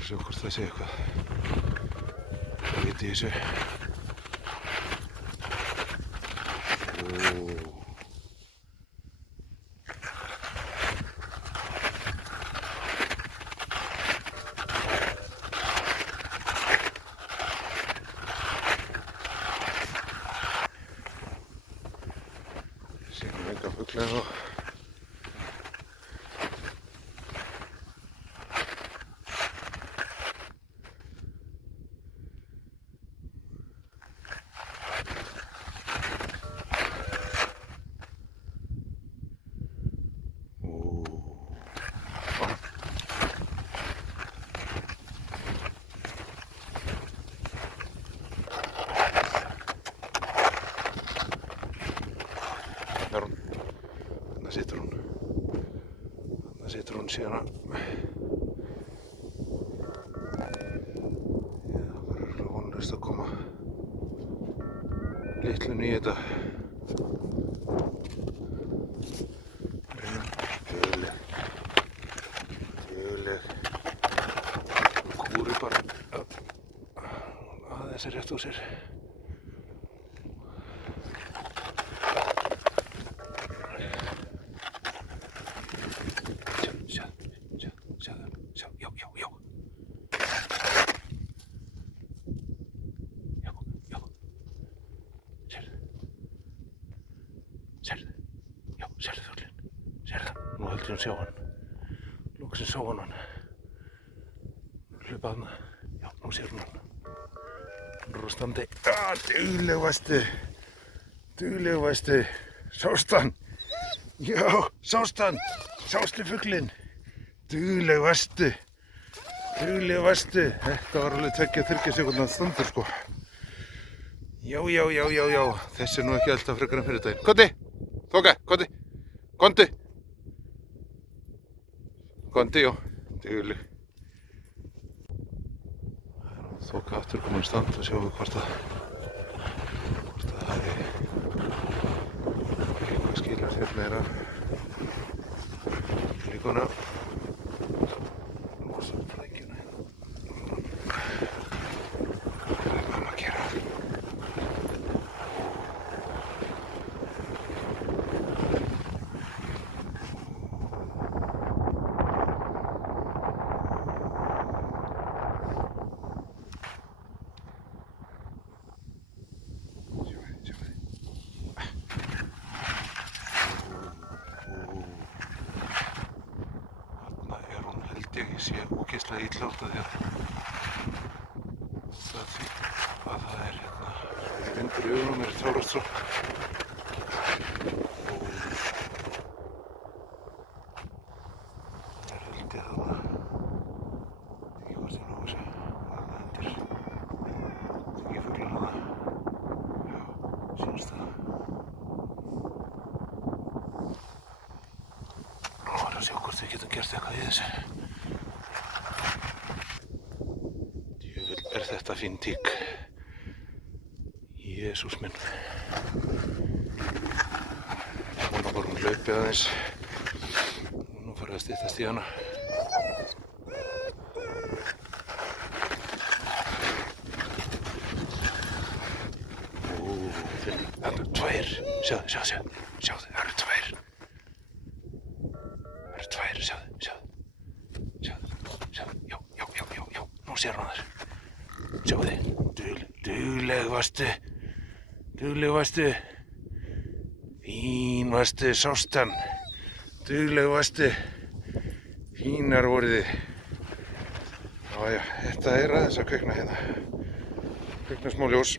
Sjá hvort það sé eitthvað vit í þessu. Sýnum enga fugla þá. Þarna situr hún. Þarna situr hún síðan að... Já, það var örugglega vonlaust að koma litlunni í þetta. Dugleg. Kúri bara aðeins rétt úr sér. Sérðu fuglinn? Sérðu? Nú heldur hún sjá hann. Loksins sá hann. Hlaupa þarna. Já, nú sér hún hann. Hún er á standi. Dugleg væsti. Sást hann? Já, sást hann? Sástu fuglinn? Dugleg væsti. Þetta var alveg 2-3 sekúndna standur sko. Já. Þessi er nú ekki alltaf frekar en fyrir daginn. Kondi! Þoka, Kondi, já, dugleg. Þoka aftur komin í stand og sjáum við hvort það hafi eitthvað skilar hérna af líkuna. Losa flækjuna hérna. Hvað er mamma að gera? Ég sé ógeðslega illa út af því að það er hérna vindur í augunum, mér er tárast svo. Það er held ég þarna. Ekki hvort ég nú að segja. Þarna undir. Ekki fuglar þarna. Já, sýnst það. Nú er að sjá hvort við getum gert eitthvað í þessu. Er þetta fín tík? Jesús minn. Núna var hún hlaupið aðeins. Nú farið að styttast í hana. Það eru 2. Sjáðu, það eru 2. Sjáðu. Já, nú sér hún þær. Sjáu þið, dugleg varstu, fín varstu, sást hann, dugleg varstu, fínar voruð þið. Já, þetta er aðeins að kveikna hérna, kveikna smá ljós.